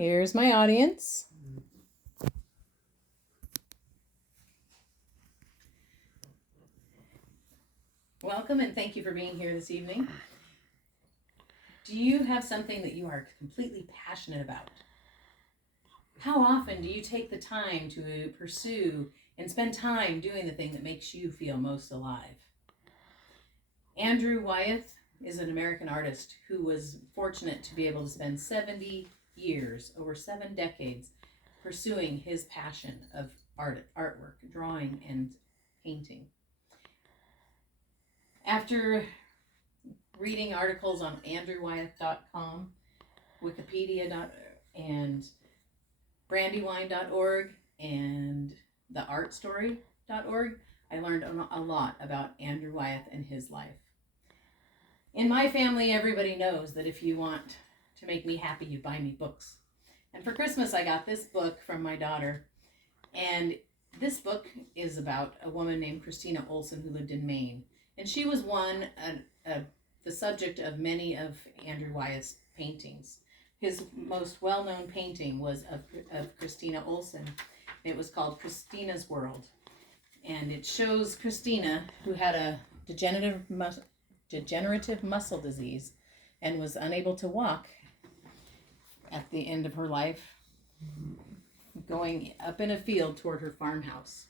Here's my audience. Welcome and thank you for being here this evening. Do you have something that you are completely passionate about? How often do you take the time to pursue and spend time doing the thing that makes you feel most alive? Andrew Wyeth is an American artist who was fortunate to be able to spend 70 years, over 7 decades, pursuing his passion of artwork, drawing, and painting. After reading articles on andrewwyeth.com, Wikipedia, and brandywine.org, and theartstory.org, I learned a lot about Andrew Wyeth and his life. In my family, everybody knows that if you want to make me happy, you buy me books. And for Christmas, I got this book from my daughter. And this book is about a woman named Christina Olson who lived in Maine. And she was the subject of many of Andrew Wyeth's paintings. His most well-known painting was of Christina Olson. It was called Christina's World. And it shows Christina, who had a degenerative muscle disease and was unable to walk at the end of her life, going up in a field toward her farmhouse.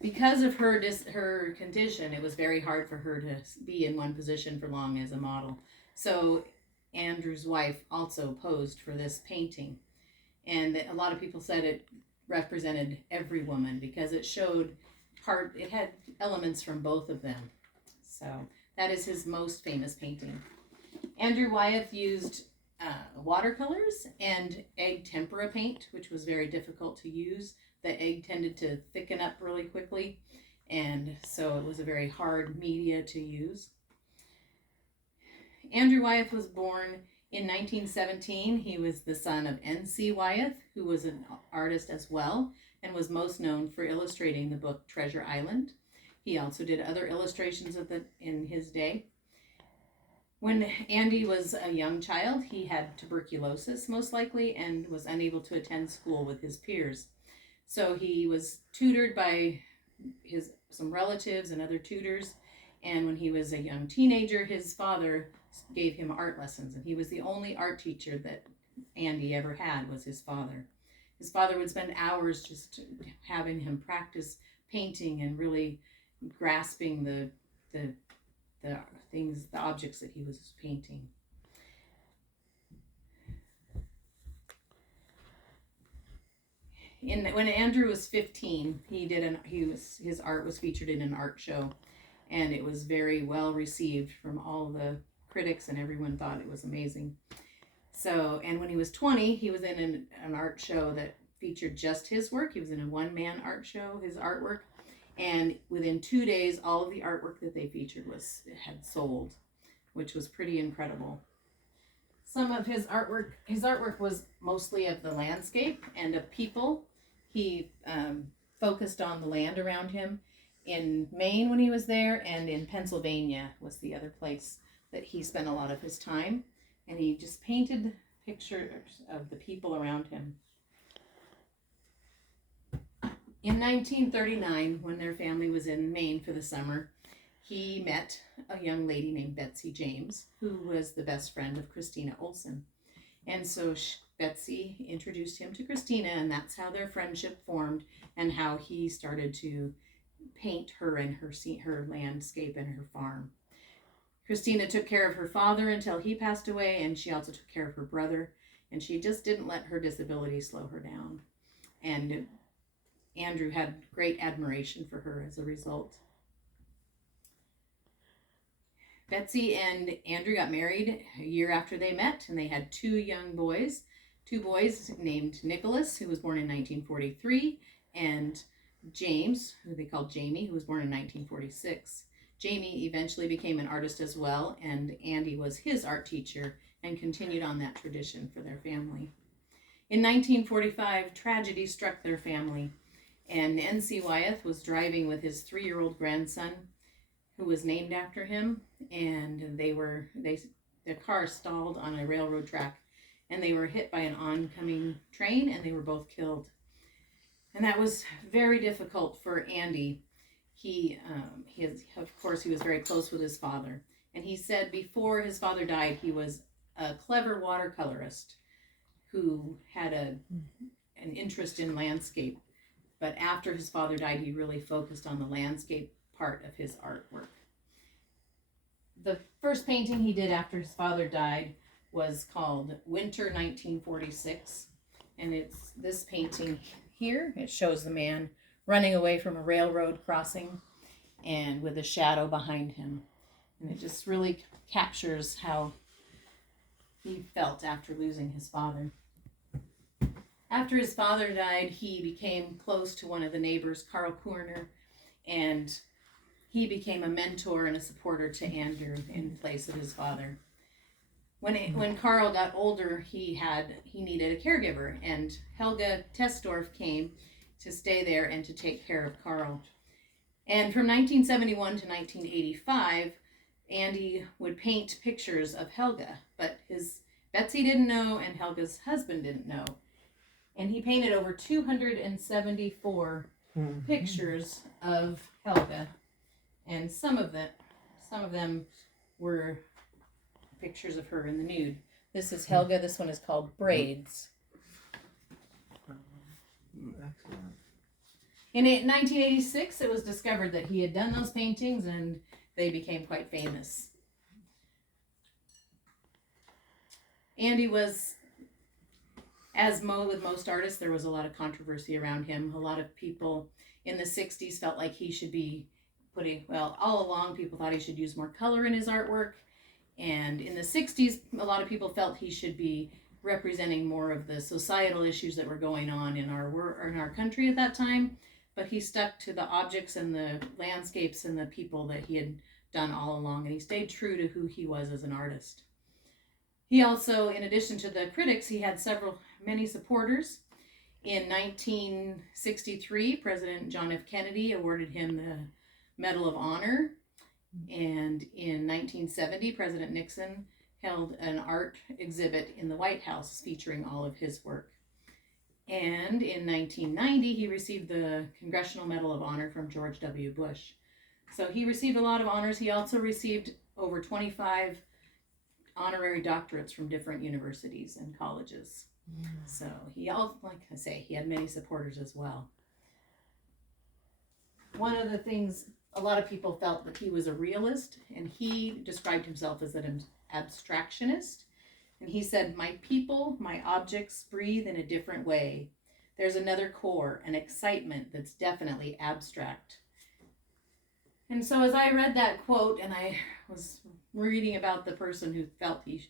Because of her condition, it was very hard for her to be in one position for long as a model. So Andrew's wife also posed for this painting. And a lot of people said it represented every woman because it had elements from both of them. So that is his most famous painting. Andrew Wyeth used watercolors and egg tempera paint, which was very difficult to use. The egg tended to thicken up really quickly, and so it was a very hard media to use. Andrew Wyeth was born in 1917. He was the son of N.C. Wyeth, who was an artist as well, and was most known for illustrating the book Treasure Island. He also did other illustrations in his day. When Andy was a young child, he had tuberculosis, most likely, and was unable to attend school with his peers. So he was tutored by some relatives and other tutors, and when he was a young teenager, his father gave him art lessons, and he was the only art teacher that Andy ever had was his father. His father would spend hours just having him practice painting and really grasping the things, the objects that he was painting. When Andrew was 15, his art was featured in an art show, and it was very well received from all the critics, and everyone thought it was amazing. So, and when he was 20, he was in an art show that featured just his work. He was in a one-man art show, his artwork, and within 2 days, all of the artwork that they featured had sold, which was pretty incredible. Some of his artwork was mostly of the landscape and of people. He focused on the land around him. In Maine when he was there, and in Pennsylvania was the other place that he spent a lot of his time. And he just painted pictures of the people around him. In 1939, when their family was in Maine for the summer, he met a young lady named Betsy James, who was the best friend of Christina Olson. And so Betsy introduced him to Christina, and that's how their friendship formed and how he started to paint her and her landscape and her farm. Christina took care of her father until he passed away, and she also took care of her brother, and she just didn't let her disability slow her down. And Andrew had great admiration for her as a result. Betsy and Andrew got married a year after they met, and they had two boys named Nicholas, who was born in 1943, and James, who they called Jamie, who was born in 1946. Jamie eventually became an artist as well, and Andy was his art teacher and continued on that tradition for their family. In 1945, tragedy struck their family, and N.C. Wyeth was driving with his 3-year-old grandson, who was named after him, and the car stalled on a railroad track, and they were hit by an oncoming train, and they were both killed. And that was very difficult for Andy. Of course, he was very close with his father. And he said before his father died, he was a clever watercolorist who had an interest in landscape. But after his father died, he really focused on the landscape part of his artwork. The first painting he did after his father died was called Winter 1946. And it's this painting here. It shows the man running away from a railroad crossing and with a shadow behind him. And it just really captures how he felt after losing his father. After his father died, he became close to one of the neighbors, Carl Korner, and he became a mentor and a supporter to Andrew in place of his father. When Carl got older, he needed a caregiver, and Helga Tesdorf came to stay there and to take care of Carl. And from 1971 to 1985, Andy would paint pictures of Helga, but Betsy didn't know and Helga's husband didn't know. And he painted over 274 pictures of Helga, and some of them were pictures of her in the nude. This is Helga. This one is called Braids. Excellent. In 1986, it was discovered that he had done those paintings, and they became quite famous. Andy was, with most artists, there was a lot of controversy around him. A lot of people in the 60s felt like he should be all along people thought he should use more color in his artwork. And in the 60s, a lot of people felt he should be representing more of the societal issues that were going on in our country at that time. But he stuck to the objects and the landscapes and the people that he had done all along, and he stayed true to who he was as an artist. He also, in addition to the critics, he had many supporters. In 1963, President John F. Kennedy awarded him the Medal of Honor. And in 1970, President Nixon held an art exhibit in the White House featuring all of his work. And in 1990, he received the Congressional Medal of Honor from George W. Bush. So he received a lot of honors. He also received over 25 honorary doctorates from different universities and colleges. Yeah. So like I say, he had many supporters as well. One of the things, a lot of people felt that he was a realist, and he described himself as an abstractionist. And he said, "My people, my objects breathe in a different way. There's another core, an excitement that's definitely abstract." And so as I read that quote, and I was reading about the person who felt he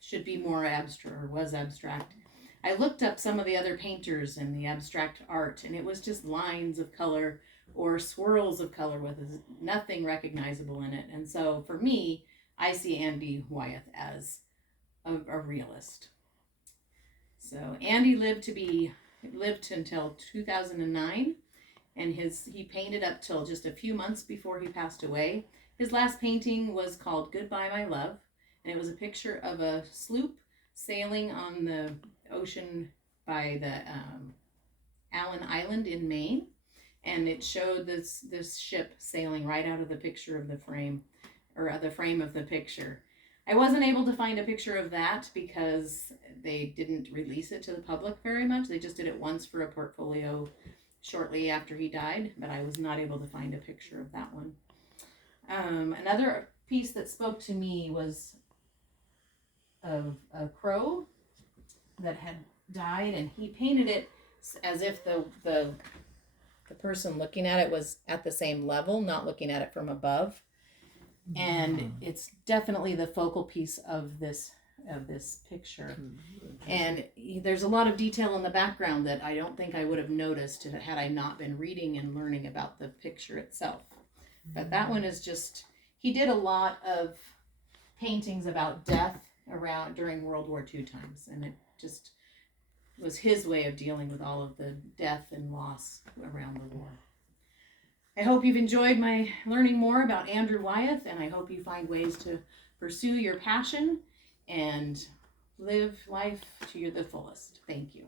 should be more abstract or was abstract, I looked up some of the other painters in the abstract art, and it was just lines of color or swirls of color with nothing recognizable in it. And so for me, I see Andy Wyeth as a realist. So Andy lived until 2009, and he painted up till just a few months before he passed away. His last painting was called Goodbye, My Love, and it was a picture of a sloop sailing on the ocean by the Allen Island in Maine, and it showed this ship sailing right out of the picture of the frame, or the frame of the picture. I wasn't able to find a picture of that because they didn't release it to the public very much. They just did it once for a portfolio shortly after he died, but I was not able to find a picture of that one. Another piece that spoke to me was of a crow that had died, and he painted it as if the person looking at it was at the same level, not looking at it from above. And it's definitely the focal piece of this picture. And there's a lot of detail in the background that I don't think I would have noticed had I not been reading and learning about the picture itself. But that one is just, he did a lot of paintings about death during World War II times, and it just was his way of dealing with all of the death and loss around the war. I hope you've enjoyed my learning more about Andrew Wyeth, and I hope you find ways to pursue your passion and live life to the fullest. Thank you.